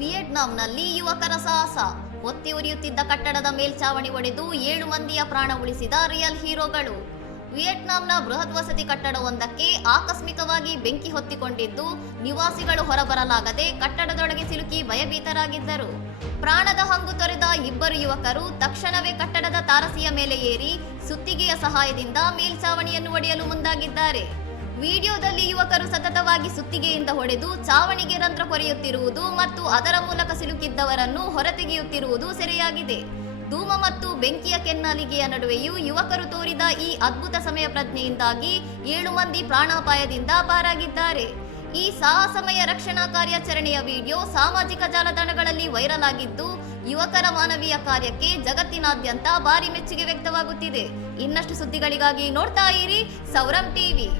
ವಿಯೆಟ್ನಾಂನಲ್ಲಿ ಯುವಕರ ಸಾಹಸ. ಒತ್ತಿ ಉರಿಯುತ್ತಿದ್ದ ಕಟ್ಟಡದ ಮೇಲ್ಚಾವಣಿ ಒಡೆದು 7 ಮಂದಿಯ ಪ್ರಾಣ ಉಳಿಸಿದ ರಿಯಲ್ ಹೀರೋಗಳು. ವಿಯೆಟ್ನಾಂನ ಬೃಹತ್ ವಸತಿ ಕಟ್ಟಡವೊಂದಕ್ಕೆ ಆಕಸ್ಮಿಕವಾಗಿ ಬೆಂಕಿ ಹೊತ್ತಿಕೊಂಡಿದ್ದು, ನಿವಾಸಿಗಳು ಹೊರಬರಲಾಗದೆ ಕಟ್ಟಡದೊಳಗೆ ಸಿಲುಕಿ ಭಯಭೀತರಾಗಿದ್ದರು. ಪ್ರಾಣದ ಹಂಗು ತೊರೆದ 2 ಯುವಕರು ತಕ್ಷಣವೇ ಕಟ್ಟಡದ ತಾರಸಿಯ ಮೇಲೆ ಏರಿ ಸುತ್ತಿಗೆಯ ಸಹಾಯದಿಂದ ಮೇಲ್ಚಾವಣಿಯನ್ನು ಒಡೆಯಲು ಮುಂದಾಗಿದ್ದಾರೆ. ವಿಡಿಯೋದಲ್ಲಿ ಯುವಕರು ಸತತವಾಗಿ ಸುತ್ತಿಗೆಯಿಂದ ಹೊಡೆದು ಚಾವಣಿಗೆ ರಂಧ್ರ ಕೊರೆಯುತ್ತಿರುವುದು ಮತ್ತು ಅದರ ಮೂಲಕ ಸಿಲುಕಿದ್ದವರನ್ನು ಹೊರತೆಗೆಯುತ್ತಿರುವುದು ಸೆರೆಯಾಗಿದೆ. ಧೂಮ ಮತ್ತು ಬೆಂಕಿಯ ಕೆನ್ನಾಲಿಗೆಯ ನಡುವೆಯೂ ಯುವಕರು ತೋರಿದ ಈ ಅದ್ಭುತ ಸಮಯ ಪ್ರಜ್ಞೆಯಿಂದಾಗಿ 7 ಮಂದಿ ಪ್ರಾಣಾಪಾಯದಿಂದ ಪಾರಾಗಿದ್ದಾರೆ. ಈ ಸಾಹಸಮಯ ರಕ್ಷಣಾ ಕಾರ್ಯಾಚರಣೆಯ ವಿಡಿಯೋ ಸಾಮಾಜಿಕ ಜಾಲತಾಣಗಳಲ್ಲಿ ವೈರಲ್ ಆಗಿದ್ದು, ಯುವಕರ ಮಾನವೀಯ ಕಾರ್ಯಕ್ಕೆ ಜಗತ್ತಿನಾದ್ಯಂತ ಭಾರಿ ಮೆಚ್ಚುಗೆ ವ್ಯಕ್ತವಾಗುತ್ತಿದೆ. ಇನ್ನಷ್ಟು ಸುದ್ದಿಗಳಿಗಾಗಿ ನೋಡ್ತಾ ಇರಿ ಸೌರಂ ಟಿವಿ.